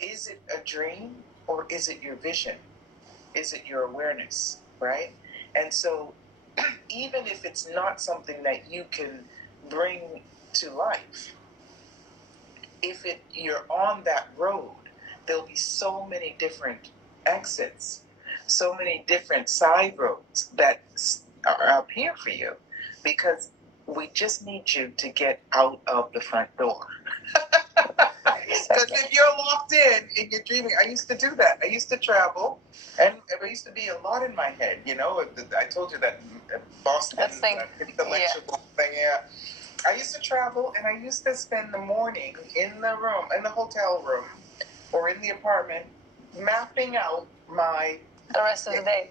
is it a dream or is it your vision? Is it your awareness, right? And so even if it's not something that you can bring to life, if you're on that road, there'll be so many different exits, so many different side roads that are up here for you, because we just need you to get out of the front door. Because if you're locked in and you're dreaming, I used to do that. I used to travel, and I used to be a lot in my head. You know, I told you that Boston intellectual thing. Yeah, I used to travel, and I used to spend the morning in the room, in the hotel room, or in the apartment, mapping out the rest of the day.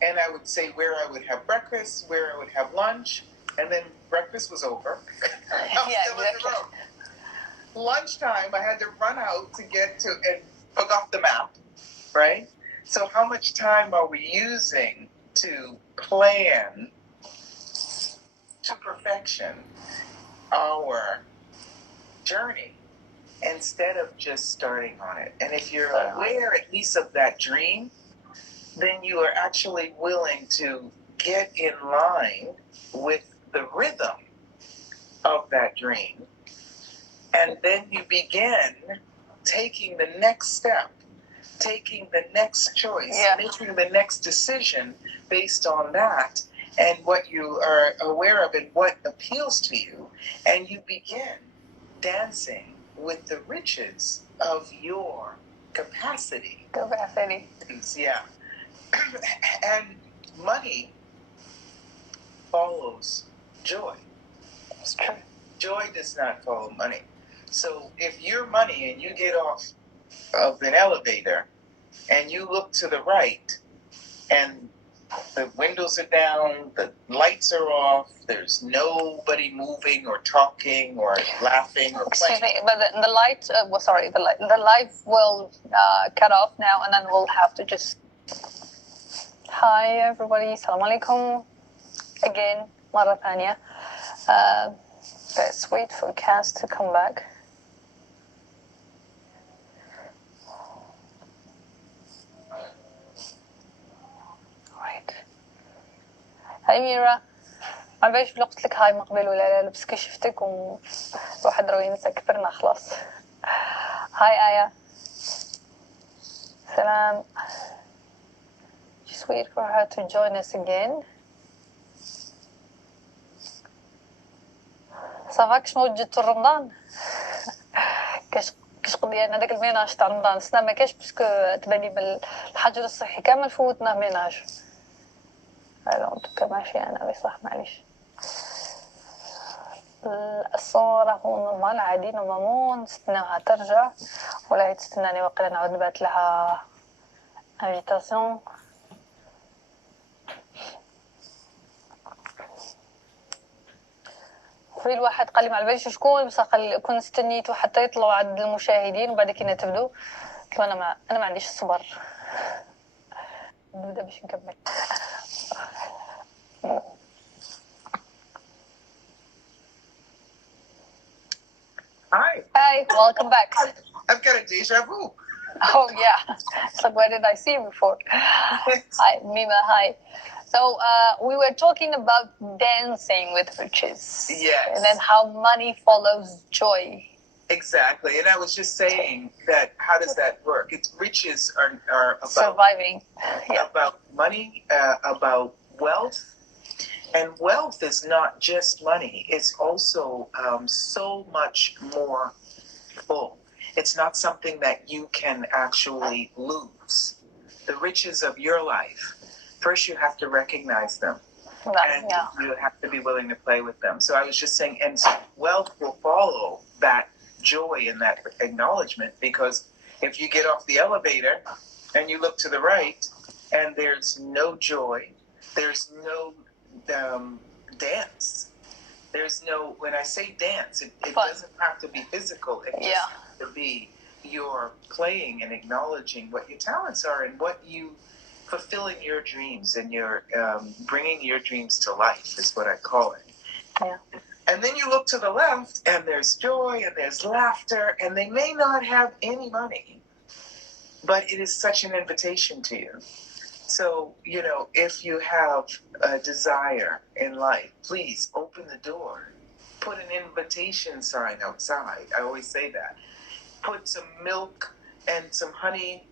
And I would say where I would have breakfast, where I would have lunch, and then breakfast was over. I'm still in the room. Lunchtime, I had to run out to get to and hook up the map, right? So how much time are we using to plan to perfection our journey instead of just starting on it? And if you're aware at least of that dream, then you are actually willing to get in line with the rhythm of that dream. And then you begin taking the next step, taking the next choice, making the next decision based on that and what you are aware of and what appeals to you. And you begin dancing with the riches of your capacity. Yeah. And money follows joy. It's true. Joy does not follow money. So if you're money and you get off of an elevator and you look to the right and the windows are down, the lights are off, there's nobody moving or talking or laughing or playing. Excuse me, but the light, the light will cut off now, and then we'll have to just... Hi everybody, Assalamu alaikum. Again, مرة ثانية. Let's wait for Kass to come back. Right. هاي ميرا، ما بعرف لو قلت لك هاي من قبل ولا لا، بس كشفتك وواحد راه ينسى كبرنا خلاص. هاي آية. سلام. Just wait for her to join us again. صافاك شنو جيت رمضان؟ كاش قضيه انا داك الميناج تاع رمضان سنا ما كاش باسكو تباني بالحجر الصحي كامل فوتنا ميناج. الو دوكا ماشي انا بصح معليش. الصورة هو نورمال عادي نورمالمون نستناوها ترجع ولا هي تستناني وقيلا نعاود نبعث لها انفيتاسيون. في الواحد قال لي ما على باليش شكون، بصح كون استنيتو حتى يطلعوا عند المشاهدين وبعد كي تبدو قلت انا ما عنديش الصبر نبدا باش نكمل. Hi, welcome back. I've got a deja vu. Oh yeah, it's like where did I see you before? Hi, Mima. Hi. So we were talking about dancing with riches. Yes. And then how money follows joy. Exactly. And I was just saying that how does that work? It's riches are about surviving. Yeah. About money, about wealth. And wealth is not just money. It's also so much more full. It's not something that you can actually lose. The riches of your life. First, you have to recognize them, and you have to be willing to play with them. So I was just saying, and so wealth will follow that joy and that acknowledgement, because if you get off the elevator and you look to the right and there's no joy, there's no dance. There's no, when I say dance, it doesn't have to be physical. It just has to be your playing and acknowledging what your talents are and what you... fulfilling your dreams and your bringing your dreams to life is what I call it. Yeah. And then you look to the left, and there's joy, and there's laughter, and they may not have any money, but it is such an invitation to you. So, if you have a desire in life, please open the door. Put an invitation sign outside. I always say that. Put some milk and some honey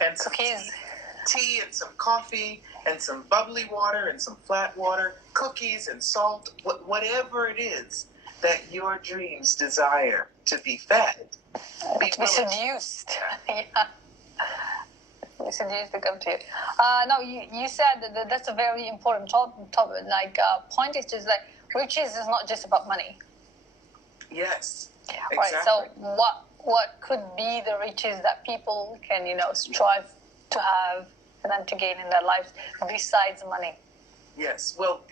and some tea and some coffee and some bubbly water and some flat water, cookies and salt, whatever it is that your dreams desire to be fed. Be seduced. Yeah. Be seduced to come to you. No, you said that's a very important topic. Point is just like riches is not just about money. Yes. Exactly. Right. So what could be the riches that people can strive to have and then to gain in their lives besides money? Yes. Well,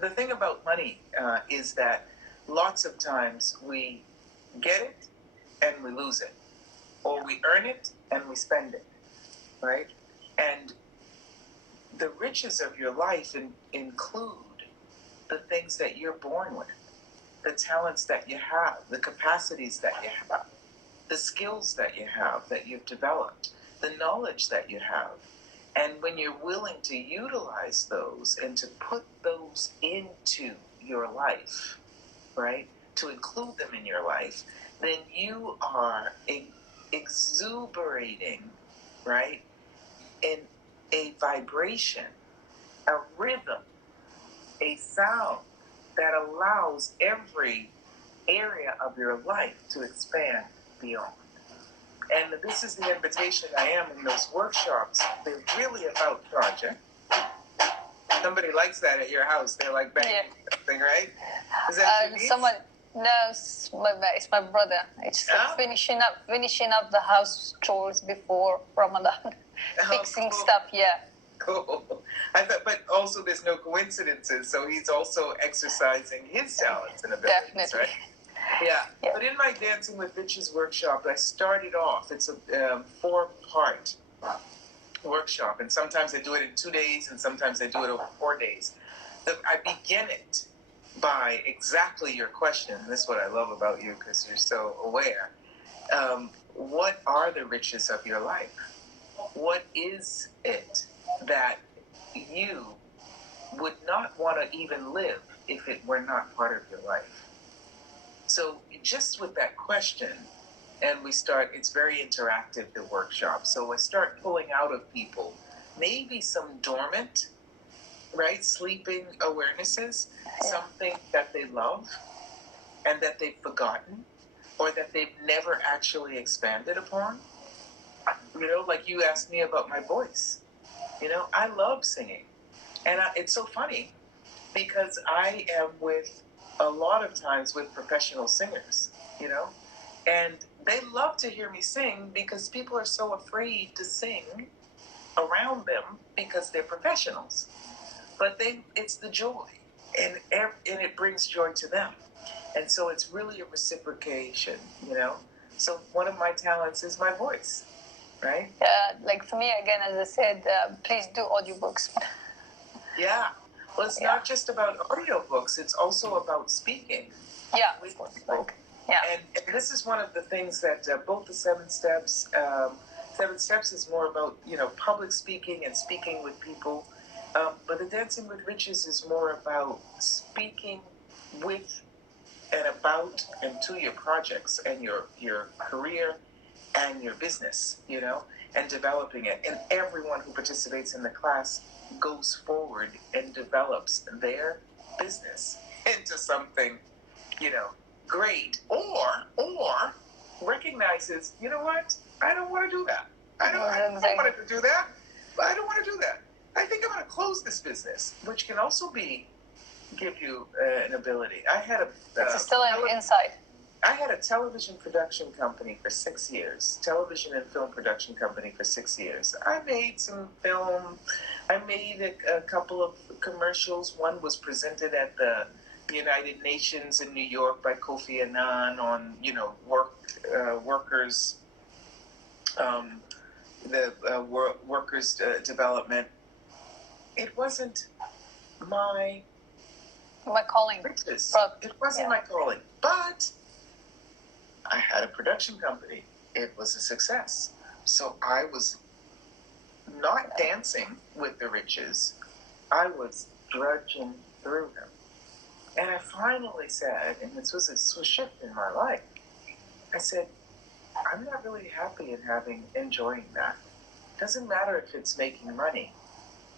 the thing about money is that lots of times we get it and we lose it, or we earn it and we spend it, right? And the riches of your life include the things that you're born with, the talents that you have, the capacities that you have, the skills that you have, that you've developed, the knowledge that you have. And when you're willing to utilize those and to put those into your life, right, to include them in your life, then you are exuberating, right, in a vibration, a rhythm, a sound that allows every area of your life to expand beyond. And this is the invitation I am in those workshops. They're really about project. Somebody likes that at your house. They're like banging something, right? Is that someone? No, it's my brother. It's finishing up the house chores before Ramadan, fixing stuff. Yeah. Cool. But also there's no coincidences. So he's also exercising his talents and abilities. Definitely. Right? Yeah. But in my Dancing with Riches workshop, I started off. It's a 4-part workshop, and sometimes I do it in 2 days, and sometimes I do it over 4 days. I begin it by exactly your question. This is what I love about you, because you're so aware. What are the riches of your life? What is it that you would not want to even live if it were not part of your life? So just with that question, and it's very interactive, the workshop. So I start pulling out of people maybe some dormant, right, sleeping awarenesses, something that they love and that they've forgotten or that they've never actually expanded upon. Like you asked me about my voice. I love singing. And it's so funny because I am a lot of times with professional singers, and they love to hear me sing because people are so afraid to sing around them because they're professionals. But it's the joy, and it brings joy to them. And so it's really a reciprocation, So one of my talents is my voice, right? Like for me, again, as I said, please do audiobooks. Yeah. Well, it's not just about audiobooks. It's also about speaking. Yeah. With people. Yeah. And this is one of the things that both the 7 steps, 7 steps is more about, public speaking and speaking with people. But the Dancing with Riches is more about speaking with and about and to your projects and your career and your business, and developing it. And everyone who participates in the class goes forward and develops their business into something, great, or recognizes, what? I don't want to do that. I don't want to do that. I don't want to do that. I think I'm going to close this business, which can also give you an ability. It's still an insight. I had a television production company for 6 years, television and film production company for 6 years. I made some film. I made a couple of commercials. One was presented at the United Nations in New York by Kofi Annan on, workers, workers' development. It wasn't my My calling. Riches. It wasn't my calling, but I had a production company. It was a success. So I was not dancing with the riches. I was drudging through them. And I finally said, and this was a shift in my life, I said, I'm not really happy in enjoying that. Doesn't matter if it's making money.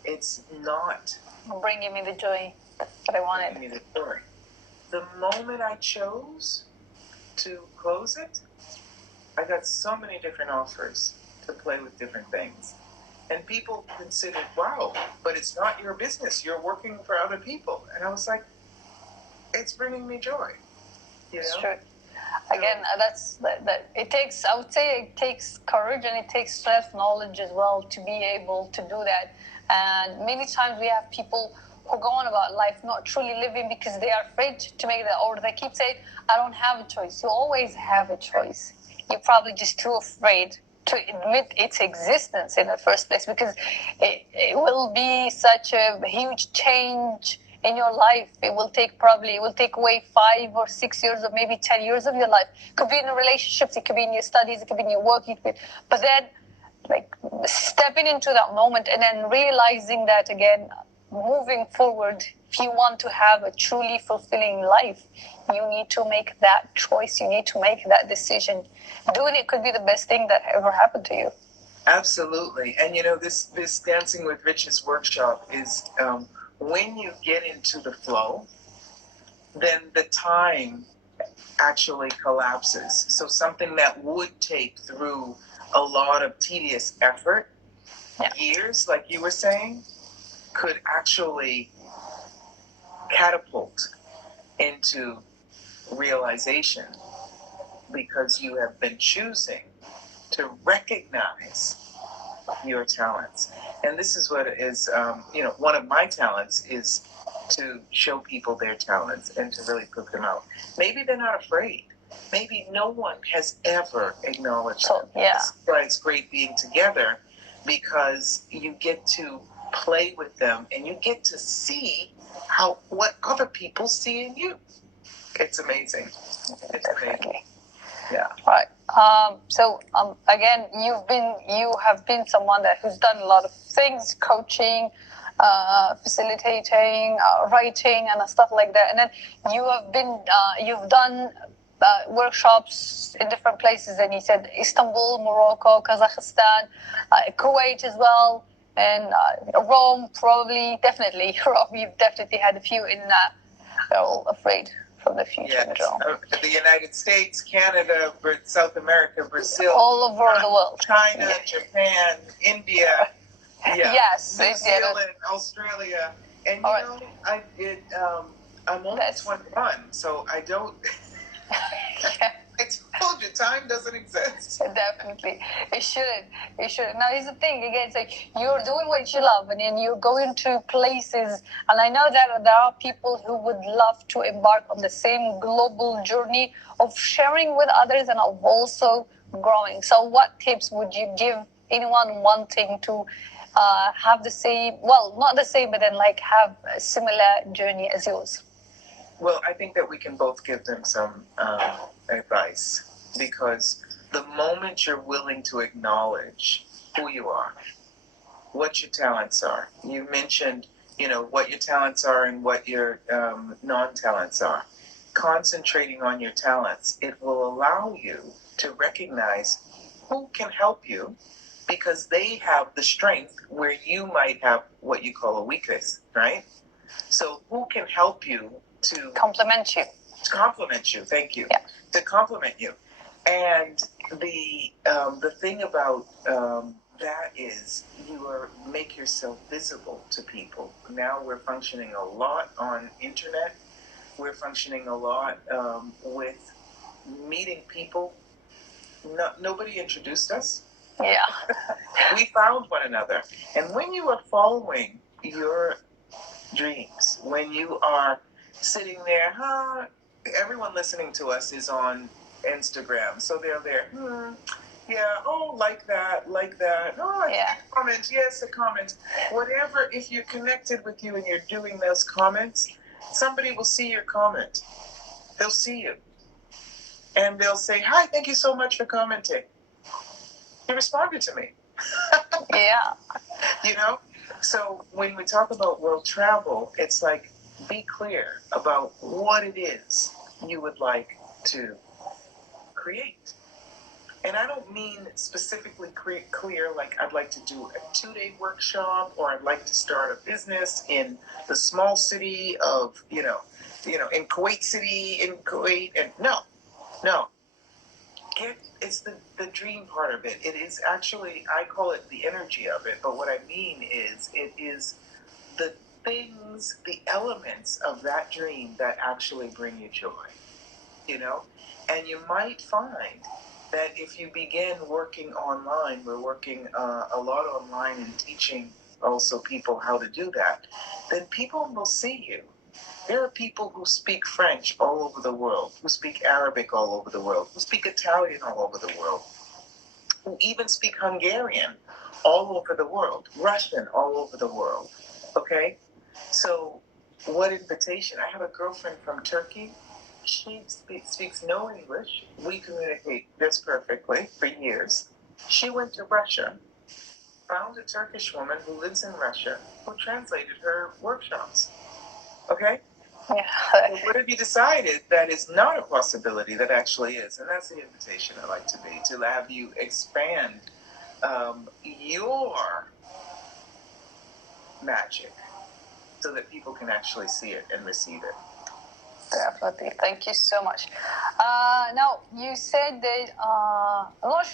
It's not bringing me the joy that I wanted. Bringing me the joy. The moment I chose to close it, I got so many different offers to play with different things. And people considered, wow, but it's not your business. You're working for other people. And I was like, it's bringing me joy. You know? It's true. Again, that it takes, I would say it takes courage and it takes self-knowledge as well to be able to do that. And many times we have people who go on about life not truly living because they are afraid to make that, or they keep saying, I don't have a choice. You always have a choice. You're probably just too afraid to admit its existence in the first place, because it will be such a huge change in your life. It will take away 5 or 6 years or maybe 10 years of your life. It could be in the relationships, it could be in your studies, it could be in your work, but then like stepping into that moment and then realizing that again, moving forward, if you want to have a truly fulfilling life, you need to make that choice. You need to make that decision. Doing it could be the best thing that ever happened to you. Absolutely. And you know, this Dancing with Riches workshop is when you get into the flow, then the time actually collapses. So something that would take through a lot of tedious effort, years, like you were saying, could actually catapult into realization, because you have been choosing to recognize your talents. And this is what is, one of my talents is to show people their talents and to really put them out. Maybe they're not afraid. Maybe no one has ever acknowledged them. Yeah. That's why it's great being together, because you get to play with them and you get to see what other people see in you. It's amazing. It's amazing. Yeah. Right. Again, you have been someone who's done a lot of things, coaching, facilitating, writing, and stuff like that. And then you've done workshops in different places. And you said Istanbul, Morocco, Kazakhstan, Kuwait as well, and Rome, definitely Rome. You've definitely had a few in all afraid from the future. Yes. The United States, Canada, South America, Brazil, all over the world, China, Japan, India, yes, New Zealand, Australia, and I did. I'm only 21, so I don't. I told you, time doesn't exist. Definitely, it shouldn't. It shouldn't. Now, here's the thing. Again, it's like you're doing what you love, and then you're going to places. And I know that there are people who would love to embark on the same global journey of sharing with others and of also growing. So, what tips would you give anyone wanting to have the same? Well, not the same, but then have a similar journey as yours? Well, I think that we can both give them some advice, because the moment you're willing to acknowledge who you are, what your talents are. You mentioned, what your talents are and what your non-talents are. Concentrating on your talents, it will allow you to recognize who can help you, because they have the strength where you might have what you call a weakness, right? So who can help you to complement you? To complement you, thank you. Yeah. To complement you. And the thing about that is you make yourself visible to people. Now we're functioning a lot on internet. We're functioning a lot with meeting people. Nobody introduced us. Yeah. We found one another. And when you are following your dreams, when you are sitting there, everyone listening to us is on Instagram, so they're there, like that, a comment, yes, a comment, whatever. If you're connected with you and you're doing those comments, somebody will see your comment. They'll see you. And they'll say, hi, thank you so much for commenting. You responded to me. Yeah. You know? So when we talk about world travel, it's like, be clear about what it is you would like to create. And I don't mean specifically clear, like I'd like to do a 2-day workshop, or I'd like to start a business in the small city of, in Kuwait City, in Kuwait. And no. It's the dream part of it. It is actually, I call it the energy of it, but what I mean is, it is the things, the elements of that dream that actually bring you joy, And you might find that if you begin working online, we're working a lot online and teaching also people how to do that, then people will see you. There are people who speak French all over the world, who speak Arabic all over the world, who speak Italian all over the world, who even speak Hungarian all over the world, Russian all over the world. Okay? So, what invitation? I have a girlfriend from Turkey. She speaks no English. We communicate this perfectly for years. She went to Russia, found a Turkish woman who lives in Russia who translated her workshops. Okay? Yeah. So what have you decided that is not a possibility that actually is? And that's the invitation I like to be, to have you expand your magic so that people can actually see it and receive it. Definitely. Thank you so much. Now, you said that, I'm not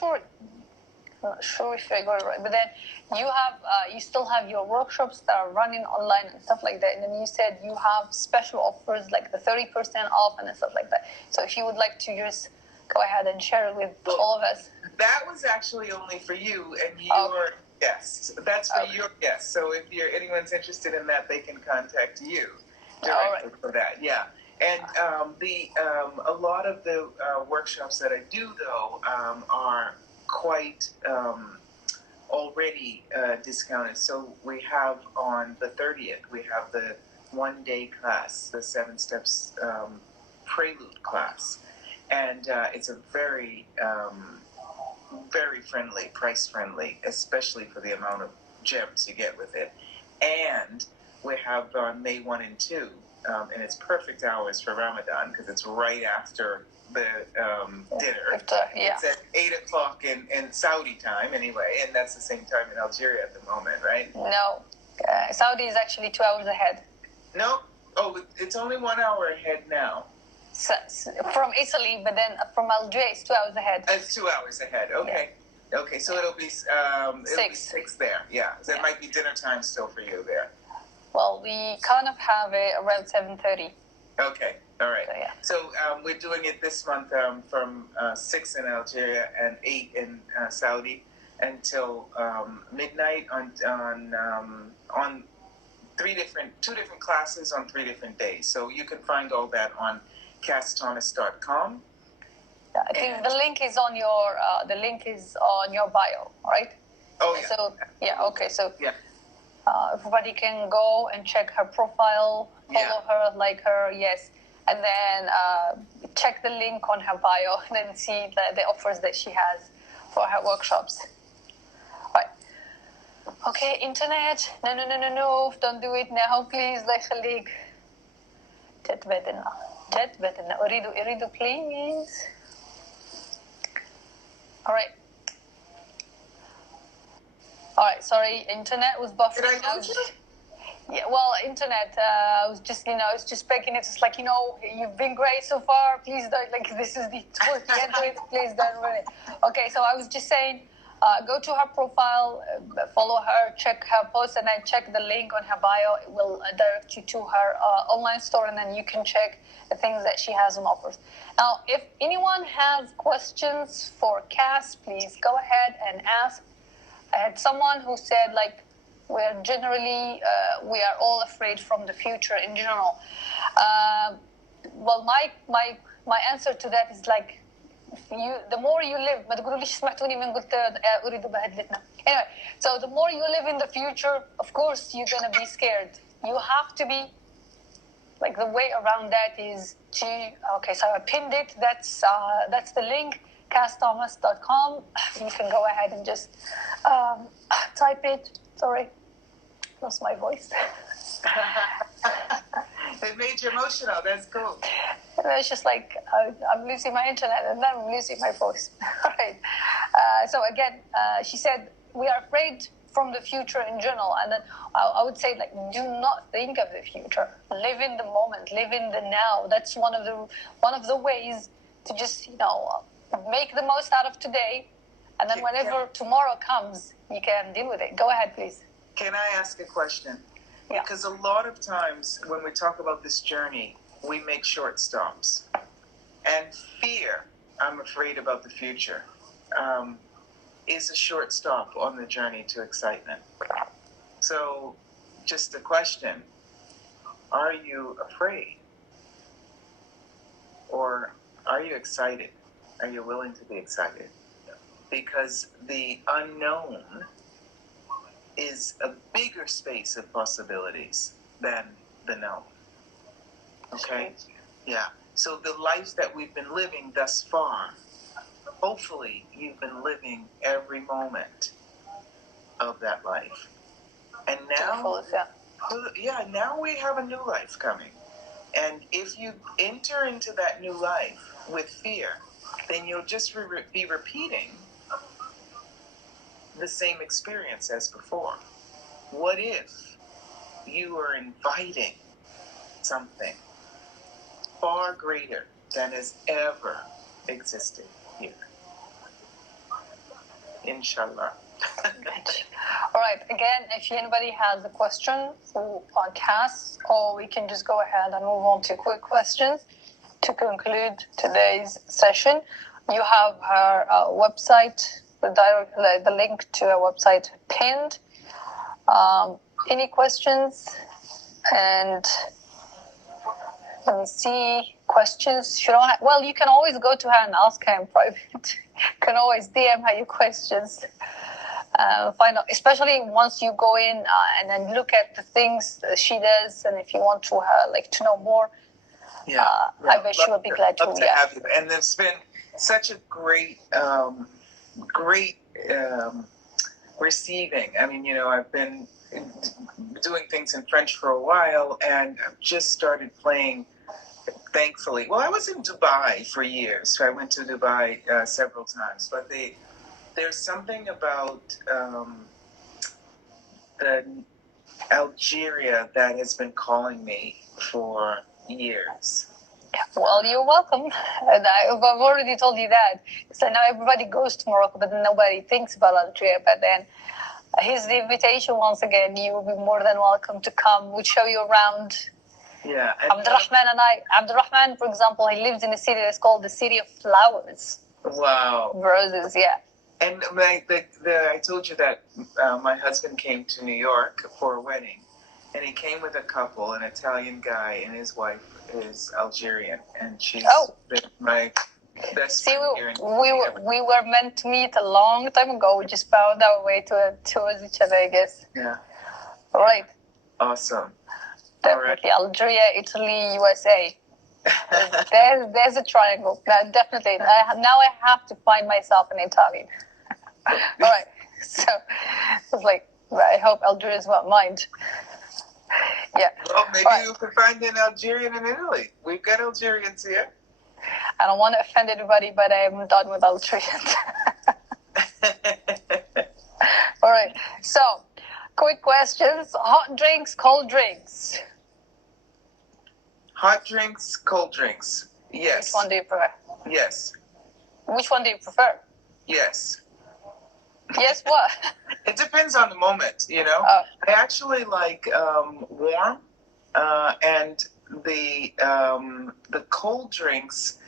sure if I got it right, but then you still have your workshops that are running online and stuff like that. And then you said you have special offers like the 30% off and stuff like that. So if you would like to just go ahead and share it with all of us. That was actually only for you and your guests. That's for your guests. So if anyone's interested in that, they can contact you directly for that. Yeah. And a lot of the workshops that I do, though, are quite already discounted. So we have on the 30th, we have the 1-day class, the 7 steps prelude class. And it's a very, very friendly, price friendly, especially for the amount of gems you get with it. And we have on May 1 and 2, and it's perfect hours for Ramadan because it's right after the dinner. Yeah. It's at 8 o'clock in Saudi time anyway, and that's the same time in Algeria at the moment, right? No. Saudi is actually 2 hours ahead. No? Oh, it's only 1 hour ahead now. So, from Italy, but then from Algeria, it's 2 hours ahead. It's 2 hours ahead. Okay. Yeah. Okay, so it'll be 6 there. Yeah. So it might be dinner time still for you there. Well, we kind of have it around 7:30. Okay. All right. So, we're doing it this month from 6 in Algeria and 8 in Saudi until midnight on 2 different classes on 3 different days. So you can find all that on KassThomas.com. I think the link is on your bio, right? Oh yeah. So okay. So yeah. Everybody can go and check her profile, follow her, like her, yes, and then check the link on her bio and then see the offers that she has for her workshops. Right. Okay, internet. No, don't do it now, please. الله يخليك. جد بدنا أريد please. All right, sorry, internet was buffering. Did I lose you? Yeah, well, internet, was just, it's just breaking it. It's like, you've been great so far. Please don't, this is towards the end of it. Please don't ruin it. Okay, so I was just saying, go to her profile, follow her, check her post, and then check the link on her bio. It will direct you to her online store, and then you can check the things that she has on offers. Now, if anyone has questions for Kass, please go ahead and ask. I had someone who said, we're generally, we are all afraid from the future in general. Well, my answer to that is the more you live, ما تقولوليش سمعتوني من قلت أريد بهدلتنا. Anyway, so the more you live in the future, of course, you're going to be scared. You have to be like the way around that is to, okay, so I pinned it. That's the link, kassthomas.com. You can go ahead and just type it. Sorry, lost my voice. It made you emotional. That's cool. And it's just like I'm losing my internet and then I'm losing my voice. All right. So again, she said we are afraid from the future in general, and then I would say, like, do not think of the future. Live in the moment. Live in the now. That's one of the ways to just make the most out of today, and then whenever tomorrow comes, you can deal with it. Go ahead, please. Can I ask a question? Yeah. Because a lot of times when we talk about this journey, we make short stops. And fear, I'm afraid about the future, is a short stop on the journey to excitement. So, just a question, are you afraid? Or are you excited? Are you willing to be excited? Because the unknown is a bigger space of possibilities than the known. Okay? Yeah. So the life that we've been living thus far, hopefully you've been living every moment of that life. And now, now we have a new life coming. And if you enter into that new life with fear, then you'll just be repeating the same experience as before. What if you are inviting something far greater than has ever existed here? Inshallah. All right. Again, if anybody has a question for Kass, or we can just go ahead and move on to quick questions to conclude today's session. You have her website, the link to her website pinned. Any questions? And let me see. Questions? You can always go to her and ask her in private. You can always DM her your questions. Find out, especially once you go in and then look at the things she does, and if you want to to know more, I bet she will be glad to. Love to have you. And it's been such a great, receiving. I mean, I've been doing things in French for a while, and I've just started playing. Thankfully, well, I was in Dubai for years. So I went to Dubai several times, but there's something about the Algeria that has been calling me for years. Well, you're welcome. And I've already told you that. So now everybody goes to Morocco, but nobody thinks about Algeria. But then here's the invitation once again. You will be more than welcome to come. We'll show you around. Yeah. Abdurrahman, for example, he lives in a city that's called the City of Flowers. Wow. Roses, yeah. And I told you that my husband came to New York for a wedding, and he came with a couple, an Italian guy and his wife is Algerian, and she's my best friend here. We were meant to meet a long time ago. We just found our way towards each other, I guess. Yeah. All right. Awesome. Definitely. All right. Algeria, Italy, USA. There's a triangle. Definitely. Now I have to find myself an Italian. All right. So it's like, I hope Algerians won't mind. Yeah. Well, maybe you can find an Algerian in Italy. We've got Algerians here. I don't want to offend anybody, but I'm done with Algerians. All right. So, quick questions. Hot drinks, cold drinks? Hot drinks, cold drinks. Yes. Which one do you prefer? Yes. Which one do you prefer? Yes. Yes, what? It depends on the moment, Oh. I actually like warm, and the cold drinks.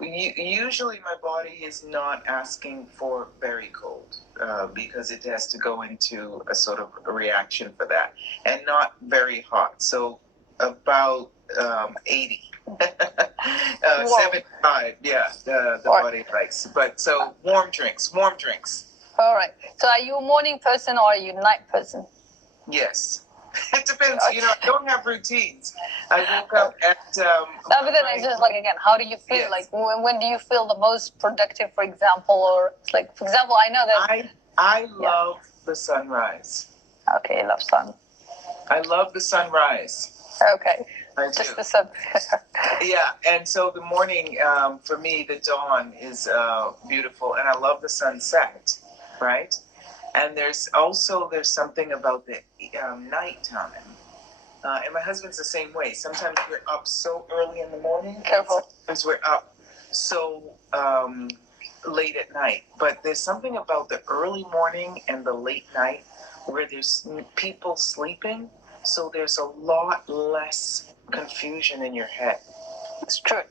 Usually, my body is not asking for very cold because it has to go into a sort of a reaction for that, and not very hot. So about 80. 75. Yeah, the body likes. But so warm drinks. All right. So are you a morning person or are you a night person? Yes. It depends. You know, I don't have routines. I woke up at. No, but then it's just like, again, how do you feel? Yes. Like, when do you feel the most productive, for example? Or, like, for example, I know that. I love the sunrise. Okay, love sun. I love the sunrise. Okay. I do. Just the sun. Yeah, and so the morning, for me, the dawn is beautiful, and I love the sunset, right? And there's something about the nighttime. And my husband's the same way. Sometimes we're up so early in the morning. Careful. Sometimes we're up so late at night. But there's something about the early morning and the late night where there's people sleeping. So there's a lot less confusion in your head. It's true.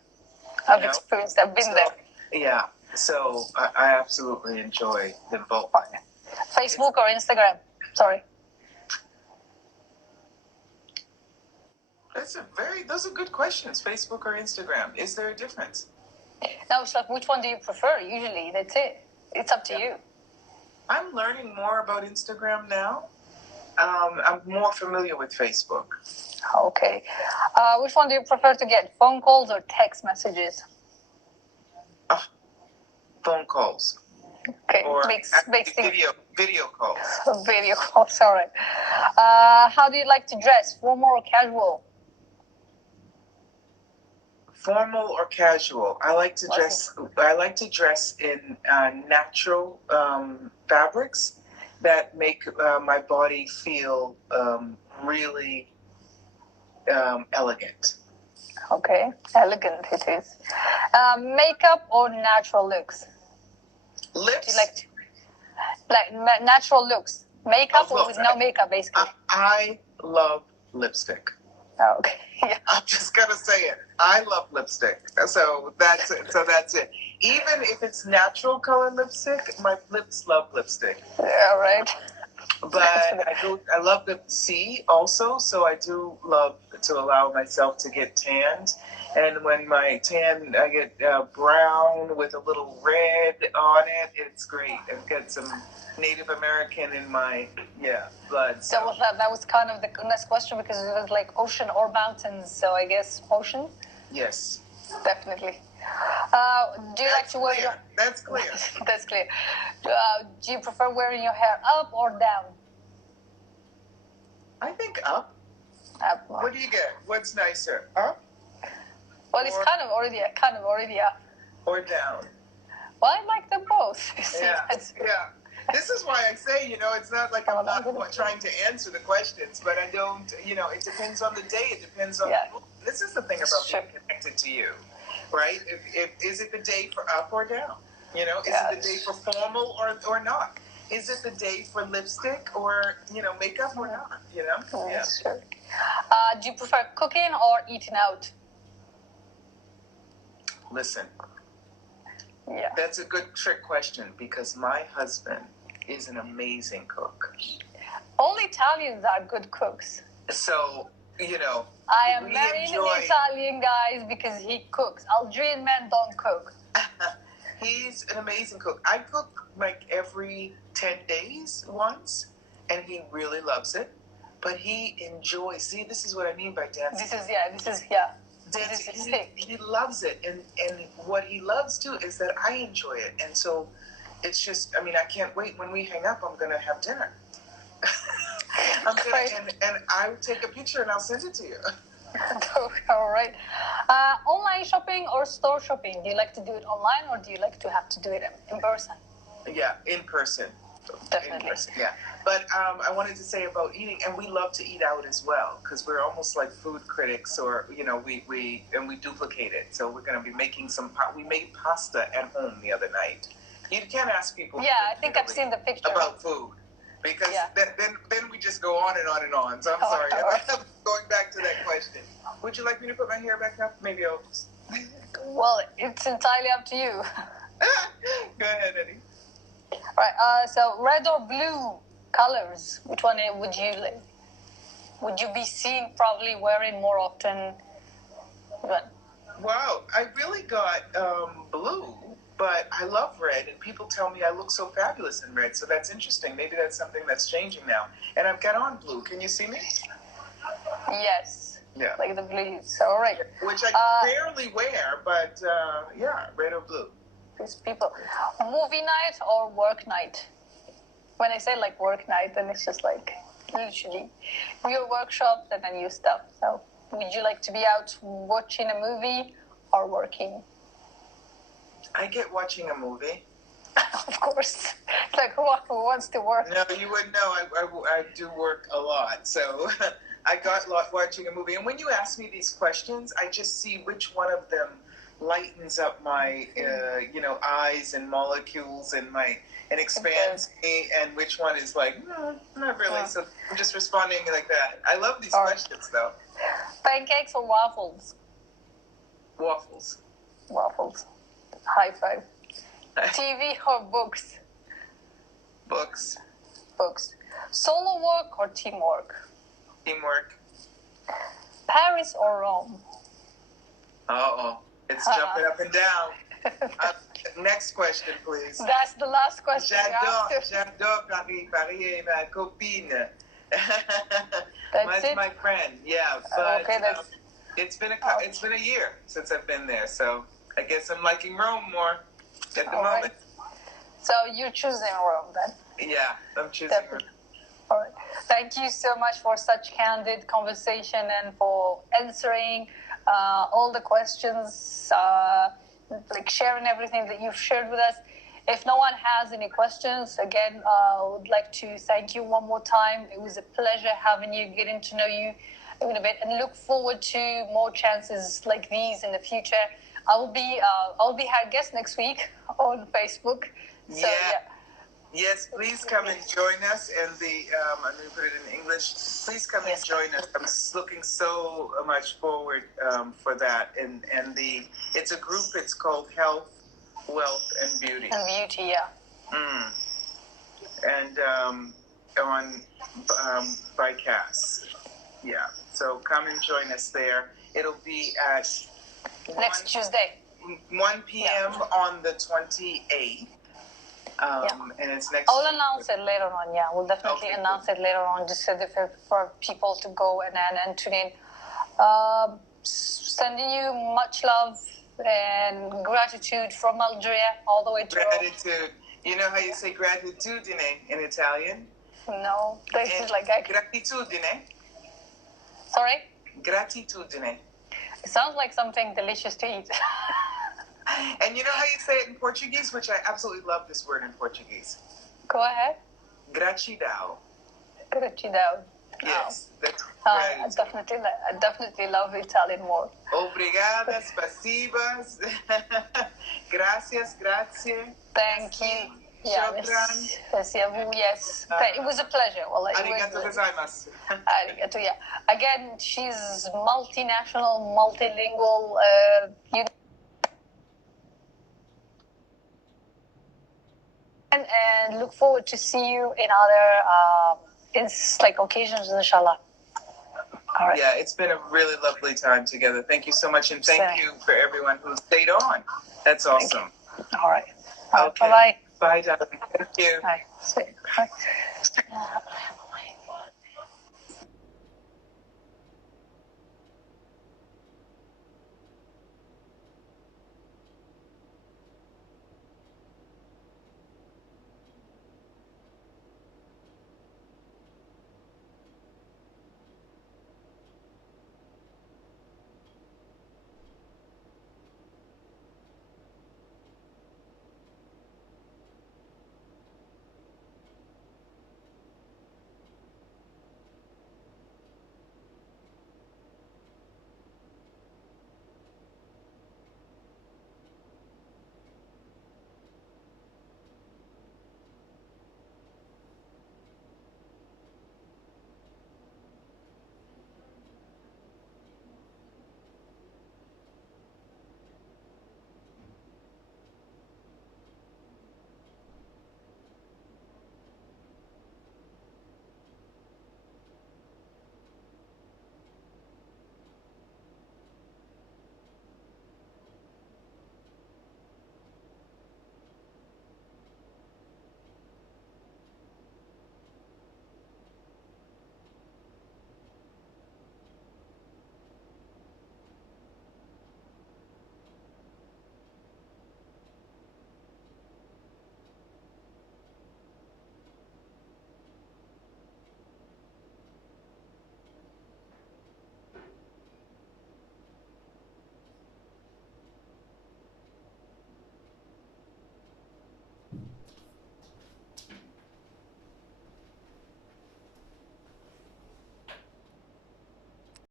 I've experienced. I've been there. Yeah. So I absolutely enjoy them both. Facebook or Instagram? Sorry. Those are good questions. Facebook or Instagram? Is there a difference? No, it's like, which one do you prefer? Usually, that's it. It's up to you. I'm learning more about Instagram now. I'm more familiar with Facebook. Okay. Which one do you prefer to get? Phone calls or text messages? Phone calls. Okay. Or makes video calls. Video calls, all right. How do you like to dress? Formal or casual? Formal or casual? I like to dress in natural fabrics that make my body feel really elegant. Okay, elegant it is. Makeup or natural looks? Lips. Do you like natural looks? Makeup or with no makeup, basically? I love lipstick. Okay. Yeah. I'm just gonna say it. I love lipstick. So that's it. Even if it's natural color lipstick, my lips love lipstick. Yeah, right. But I love the sea also, so I do love to allow myself to get tanned. And when I get brown with a little red on it, it's great. I've got some Native American in my blood. So. That was kind of the next question, because it was like ocean or mountains. So I guess ocean. Yes. Definitely. Do you like to wear your? That's clear. That's clear. Do you prefer wearing your hair up or down? I think up. Up. What do you get? What's nicer, up? Well, it's kind of already up. Or down. Well, I like them both. Yeah. This is why I say, it's not like I'm not trying to answer the questions, but I don't, it depends on the day. It depends on. This is the thing about being connected to you, right? Is it the day for up or down? Is it the day for formal or not? Is it the day for lipstick or makeup or not? Yeah. Sure. Do you prefer cooking or eating out? Listen. Yeah. That's a good trick question, because my husband is an amazing cook. All Italians are good cooks. So, I am marrying an Italian guy because he cooks. Algerian men don't cook. He's an amazing cook. I cook like every 10 days once, and he really loves it. But he enjoys. See, this is what I mean by dancing. This is he loves it, and what he loves too is that I enjoy it, and so it's just, I can't wait. When we hang up, I'm gonna have dinner. And I will take a picture and I'll send it to you. All right. Online shopping or store shopping? Do you like to do it online, or do you like to have to do it in person? Yeah, in person. Definitely. In person, yeah. But I wanted to say about eating, and we love to eat out as well, because we're almost like food critics, or we duplicate it. So we're going to be making we made pasta at home the other night. You can't ask people. Yeah, I think I've seen the picture about food, because then we just go on and on and on. So I'm sorry. I'm going back to that question. Would you like me to put my hair back up? Maybe I'll. Well, it's entirely up to you. Go ahead, Eddie. Right. So red or blue colors? Which one would you like? Would you be seen probably wearing more often? Wow, I really got blue. But I love red, and people tell me I look so fabulous in red. So that's interesting. Maybe that's something that's changing now. And I've got on blue. Can you see me? Yes. Yeah. Like the blues. All right. Which I rarely wear, but yeah, red or blue. These people. Movie night or work night? When I say like work night, then it's just like literally your workshops and then your stuff. So would you like to be out watching a movie or working? I get watching a movie. Of course. It's like who wants to work? No, you wouldn't know. I do work a lot. So I got watching a movie. And when you ask me these questions, I just see which one of them lightens up my, eyes and molecules and expands me, and which one is like, no, not really. So I'm just responding like that. I love these questions, though. Pancakes or waffles? Waffles. Waffles. High five. TV or books? Books. Books. Solo work or teamwork? Teamwork. Paris or Rome? Uh-oh. It's jumping up and down. Next question, please. That's the last question. J'adore Paris. Paris est ma copine. That's my friend. Yeah, but okay, it's been a year since I've been there, so I guess I'm liking Rome more at the moment. Right. So you're choosing Rome then? Yeah, I'm choosing Rome. All right. Thank you so much for such candid conversation and for answering all the questions, like sharing everything that you've shared with us. If no one has any questions, again, I would like to thank you one more time. It was a pleasure having you, getting to know you a bit, and look forward to more chances like these in the future. I'll be her guest next week on Facebook. So, yeah. Yes, please come and join us. And I'm going to put it in English. Please come and join us. I'm looking so much forward for that. And it's a group. It's called Health, Wealth, and Beauty. And Beauty, yeah. And by Kass. Yeah. So come and join us there. It'll be at next Tuesday. 1 p.m. on the 28th. And it's next. I'll announce it later on. Yeah, we'll definitely announce it later on, just so for people to go and tune in. Sending you much love and gratitude from Algeria all the way to gratitude. You know how you say gratitudine in Italian? No, this is like gratitudine. Sorry. Gratitudine. It sounds like something delicious to eat. And you know how you say it in Portuguese, which I absolutely love this word in Portuguese. Go ahead. Gratidão. Gratidão. Yes, that's I definitely love Italian more. Obrigada, spasibas. Gracias, grazie. Thank you. Yeah, merci à vous. Yes. It was a pleasure. Well, arigato gozaimasu. Arigato, yeah. Again, she's multinational, multilingual. And look forward to see you in other occasions, inshallah. All right. Yeah, it's been a really lovely time together. Thank you so much, and thank you for everyone who stayed on. That's awesome. All right. Okay. Bye-bye. Bye, darling. Thank you. Bye. Bye.